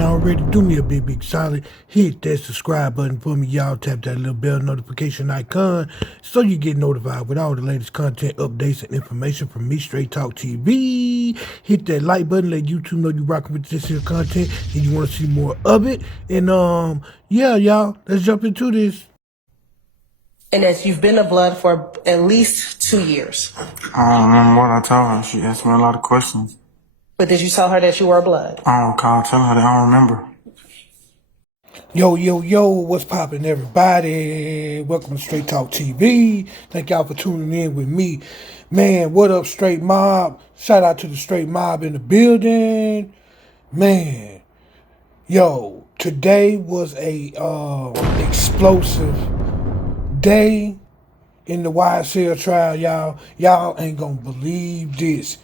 haven't already, do me a big solid. Hit that subscribe button for me, y'all. Tap that little bell notification icon so you get notified with all the latest content, updates, and information from me, Straight Talk TV. Hit that like button, let YouTube know you rocking with this here content and you want to see more of it. And yeah, y'all, let's jump into this. And that you've been to Blood for at least 2 years. I don't remember what I told her. She asked me a lot of questions. But did you tell her that you were Blood? I don't recall telling her that. I don't remember. Yo, what's poppin', everybody? Welcome to Straight Talk TV. Thank y'all for tuning in with me. Man, what up, Straight Mob? Shout out to the Straight Mob in the building. Man, yo, today was a explosive day in the YSL trial, y'all. Y'all ain't gonna believe this.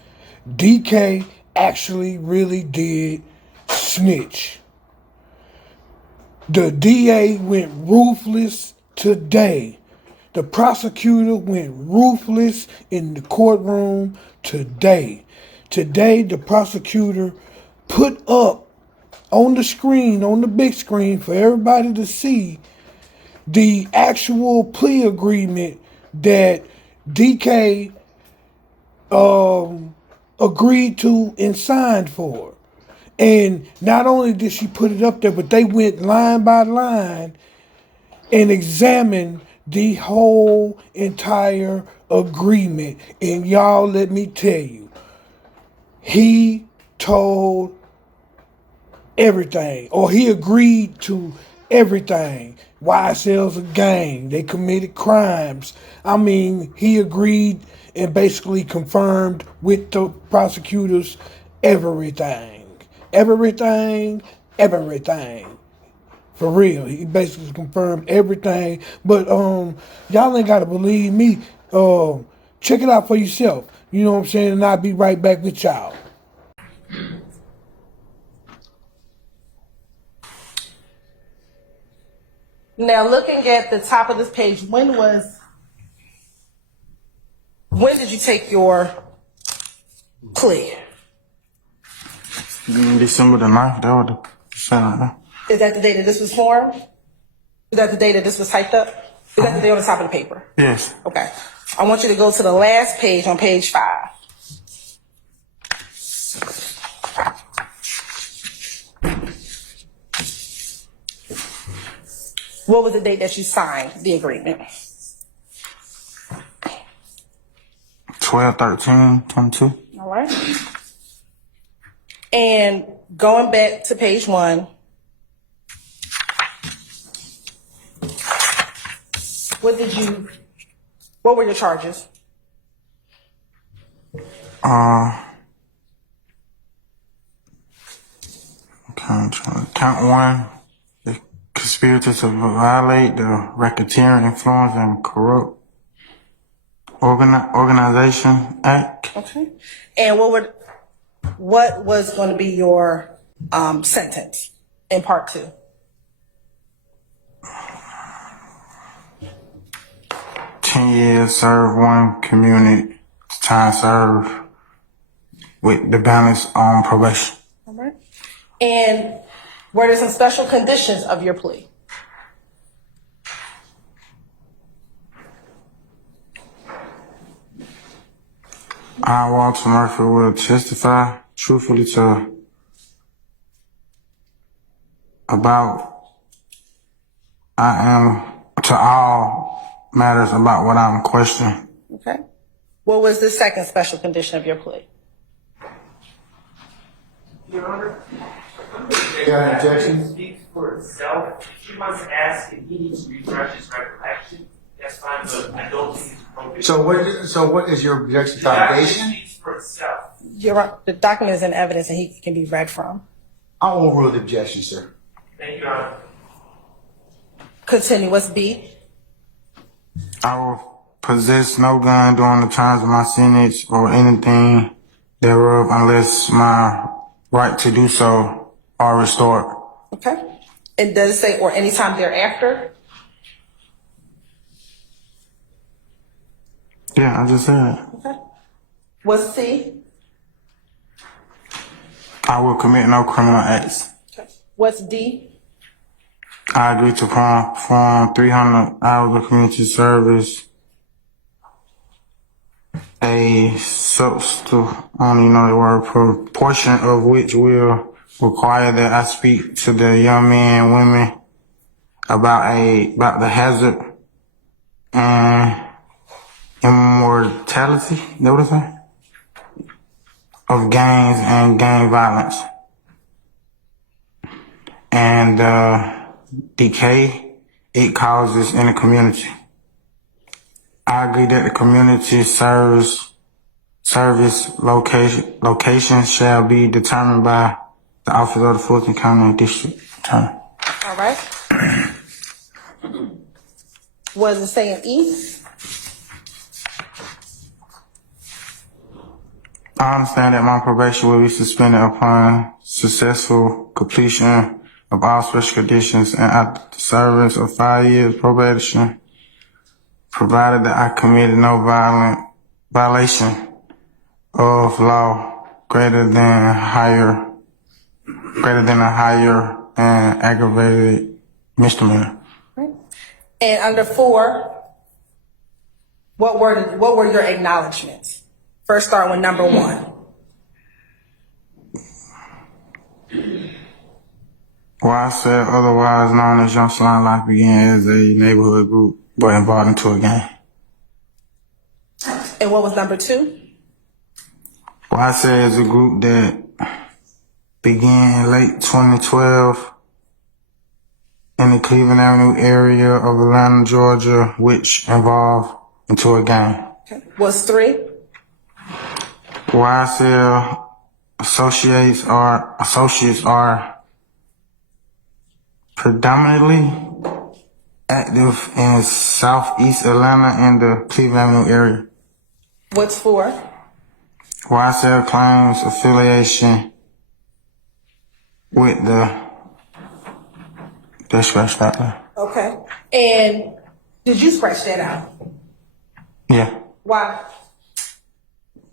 DK actually really did snitch. The DA went ruthless today. The prosecutor went ruthless in the courtroom today. Today, the prosecutor put up on the screen, on the big screen for everybody to see, the actual plea agreement that DK agreed to and signed for. And not only did she put it up there, but they went line by line and examined the whole entire agreement. And y'all, let me tell you, he told everything, or he agreed to everything. YSL's a gang. They committed crimes. I mean, he agreed and basically confirmed with the prosecutors everything. Everything. For real. He basically confirmed everything. But y'all ain't gotta believe me. Check it out for yourself. You know what I'm saying? And I'll be right back with y'all. Now, looking at the top of this page, when did you take your plea? December the 9th, that was the Saturday. Is that the day that this was formed? Is that the day that this was typed up? Is that the day on the top of the paper? Yes. Okay. I want you to go to the last page on page 5. What was the date that you signed the agreement? 12/13/22. All right. And going back to page 1, what were your charges? Count 1, the conspiracy to violate the racketeering, influence, and corrupt organization act. Okay. And what was going to be your sentence in part 2? $10 served, 1 community time served, with the balance on probation. All right. And were there some special conditions of your plea? I, Walter Murphy, will testify truthfully to all matters about what I'm questioning. Okay. What was the second special condition of your plea? Your Honor, Got an objection? Speaks for itself. She wants to ask if he needs to refresh his recollection. That's fine, but I don't think it's appropriate. So what is your objection? The document Foundation? speaks for itself. The document is in evidence and he can be read from. I will overrule the objection, sir. Thank you, Your Honor. Continue. What's B? I will possess no gun during the times of my sentence or anything thereof unless my right to do so are restored. Okay. And does it say or anytime thereafter? Yeah, I just said it. Okay. What's C? I will commit no criminal acts. Okay. What's D? I agree to perform 300 hours of community service. A substantive, I don't even know the word, proportion of which will require that I speak to the young men and women about the hazard and immortality, is that what it say? Of gangs and gang violence. And decay it causes in the community. I agree that the community service location shall be determined by the office of the Fulton County District Attorney. All right. Was it saying E? I understand that my probation will be suspended upon successful completion of all special conditions and after the service of 5 years probation, provided that I committed no violation of law greater than a higher and aggravated misdemeanor. And under 4, what were your acknowledgments? First, start with number 1. Why I said otherwise known as Young Salon Life began as a neighborhood group, but involved into a gang. And what was number 2? Why I said it's a group that began in late 2012 in the Cleveland Avenue area of Atlanta, Georgia, which involved into a gang. Okay. Was 3? YSL associates are predominantly active in southeast Atlanta and the Cleveland Avenue area. What's 4? YSL claims affiliation with let's scratch that there. Okay. And did you scratch that out? Yeah, Why?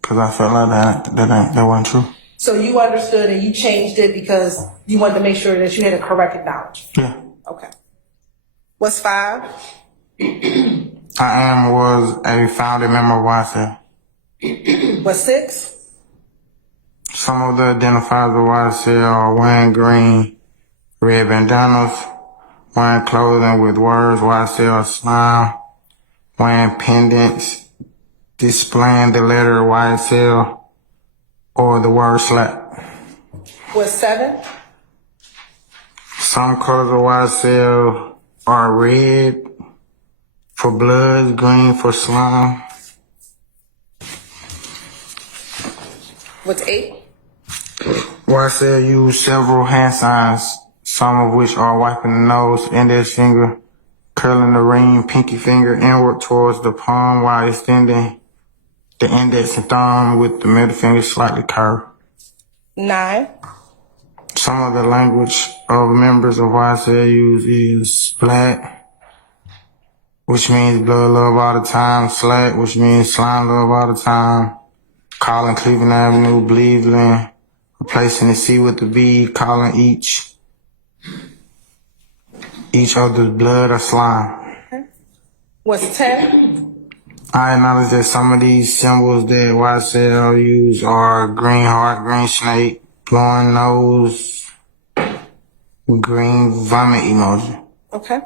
because I felt like that wasn't true. So you understood and you changed it because you wanted to make sure that you had a correct acknowledgement. Yeah. Okay. What's 5? I was a founding member of YSL. What's 6? Some of the identifiers of YSL are wearing green, red bandanas, wearing clothing with words YSL slime, wearing pendants, displaying the letter YSL or the word slap. What's 7? Some colors of YSL are red for blood, green for slime. What's 8? YSL use several hand signs, some of which are wiping the nose, index finger, curling the ring, pinky finger inward towards the palm while extending the index and thumb with the middle finger slightly curved. 9? Some of the language of members of YSL use is black, which means blood love all the time, slack, which means slime love all the time, calling Cleveland Avenue, Cleveland, replacing the C with the B, calling each other's blood or slime. Okay. What's 10? I acknowledge that some of these symbols that YSL use are green heart, green snake, blowing nose, green vomit emoji. Okay.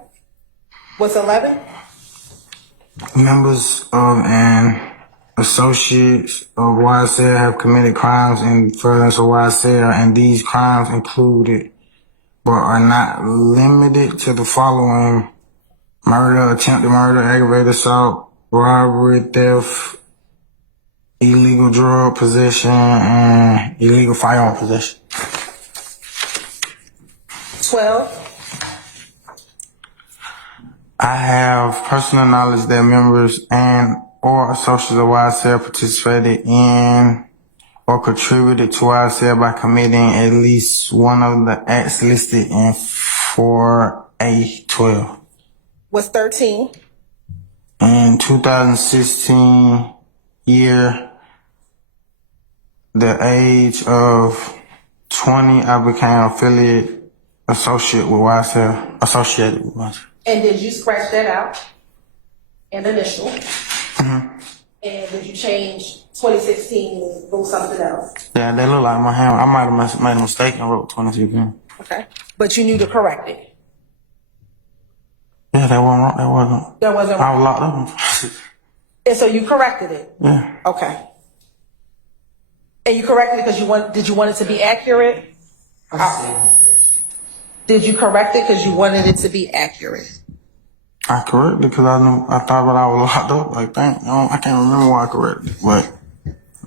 What's 11? Members of and associates of YSL have committed crimes in furtherance of YSL, and these crimes included, but are not limited to the following: murder, attempted murder, aggravated assault, robbery, theft, illegal drug possession, and illegal firearm possession. 12? I have personal knowledge that members and or associates of YSL participated in or contributed to YSL by committing at least one of the acts listed in 4A12. What's 13? In 2016 year, the age of 20, I became associated with YSL. And did you scratch that out and initial? And did you change 2016 and go something else? Yeah, that look like my hand. I might have made a mistake and wrote 2016. Okay. But you knew to correct it. Yeah, that wasn't wrong. That wasn't. That wasn't I wrong. was locked up. And so you corrected it? Yeah. Okay. And you corrected it because did you want it to be accurate? Did you correct it because you wanted it to be accurate? I corrected because I thought that I was locked up. Like, dang, I can't remember why I corrected, but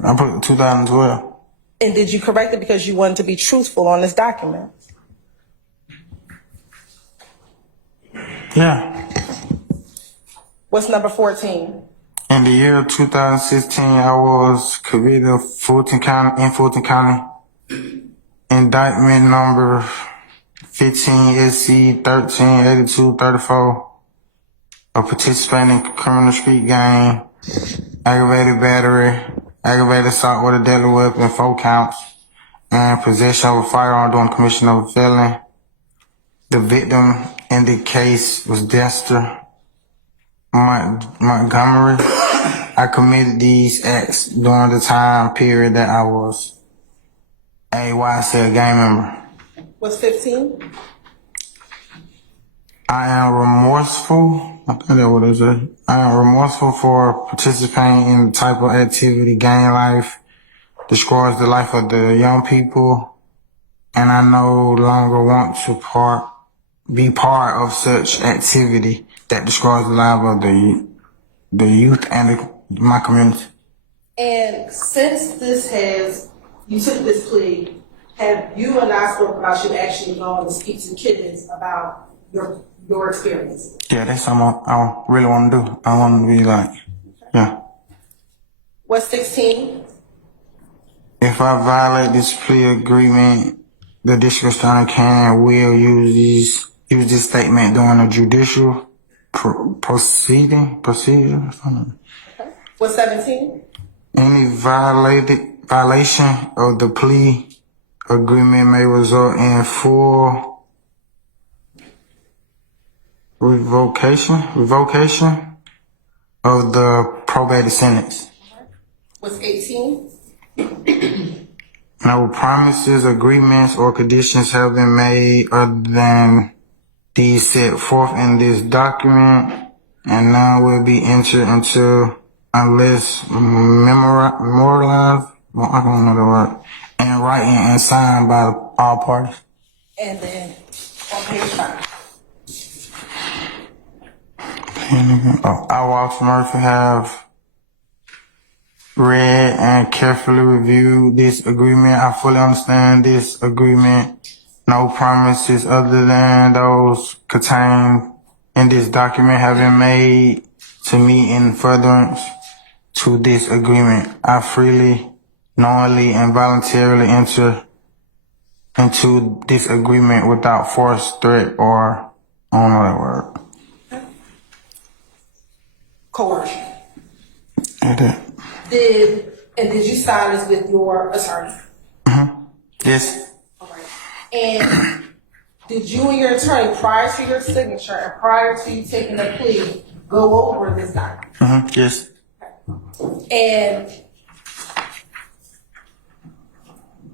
I put 2012. And did you correct it because you wanted to be truthful on this document? Yeah. What's number 14? In the year of 2016, I was convicted of Fulton County, indictment number 15 SC 138234, of participating in criminal street gang, aggravated battery, aggravated assault with a deadly weapon, 4 counts, and possession of a firearm during commission of a felony. The victim in the case was Dexter Montgomery. I committed these acts during the time period that I was a YSL gang member. What's 15? I am remorseful. I think that's what it says. I am remorseful for participating in the type of activity gang life destroys the life of the young people, and I no longer want to be part of such activity that destroys the life of the youth and my community. And since you took this plea, have you and I spoke about you actually going to speak to kids about your experience? Yeah, that's something I really want to do. I want to be like, yeah. What's 16? If I violate this plea agreement, the district attorney can and will use this statement during a judicial procedure or something. Okay. What's 17? Any violation of the plea agreement may result in full revocation of the probated sentence. What's 18? No promises, agreements, or conditions have been made other than these set forth in this document, and none will be entered into unless memorialized, I don't know the word, and writing and signed by all parties. And then on page 5. I, Walter Murphy, have read and carefully reviewed this agreement. I fully understand this agreement. No promises other than those contained in this document have been made to me in furtherance to this agreement. I freely, knowingly, and voluntarily enter into this agreement without force, threat, or I don't know that word. Coercion. Did you sign this with your attorney? Mm-hmm. Yes. All right. And did you and your attorney, prior to your signature and prior to you taking the plea, go over this document? Mm-hmm. Yes. And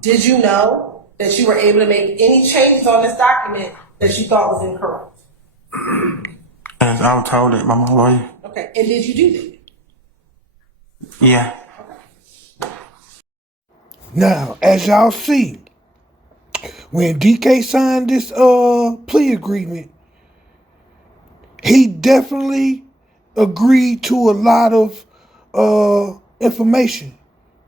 did you know that you were able to make any changes on this document that you thought was incorrect? As I was told it by my lawyer. Okay. And did you do that? Yeah. Okay. Now, as y'all see, when DK signed this plea agreement, he definitely agreed to a lot of information.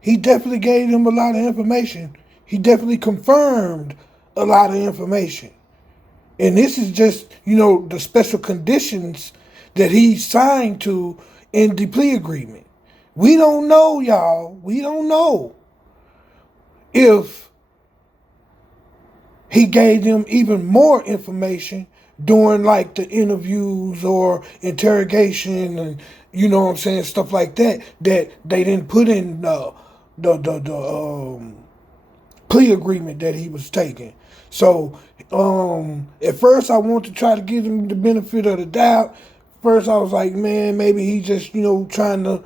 He definitely gave him a lot of information. He definitely confirmed a lot of information. And this is just, the special conditions that he signed to in the plea agreement. We don't know, y'all. We don't know if he gave them even more information during like the interviews or interrogation and stuff like that they didn't put in the plea agreement that he was taking. So, at first I want to try to give him the benefit of the doubt. First I was like, man, maybe he just, trying to,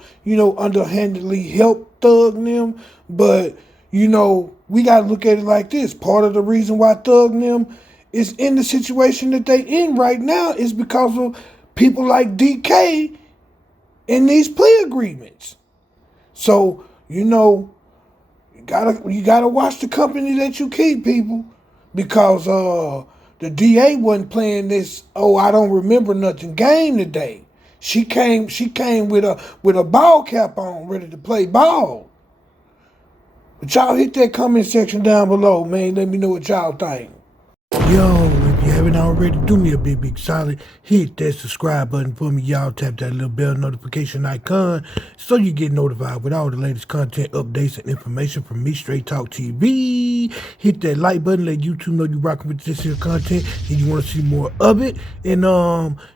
underhandedly help Thug and them. But, we got to look at it like this. Part of the reason why Thug and them is in the situation that they in right now is because of people like DK in these plea agreements. So, you gotta watch the company that you keep, people, because the DA wasn't playing this. Oh, I don't remember nothing game today. She came with a ball cap on, ready to play ball. But y'all hit that comment section down below, man. Let me know what y'all think. Yo, if you haven't already, do me a big solid. Hit that subscribe button for me, y'all. Tap that little bell notification icon so you get notified with all the latest content, updates, and information from me, Straight Talk TV. Hit that like button, let YouTube know you rocking with this here content and you want to see more of it. And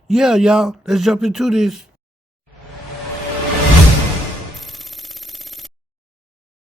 yeah, y'all, let's jump into this.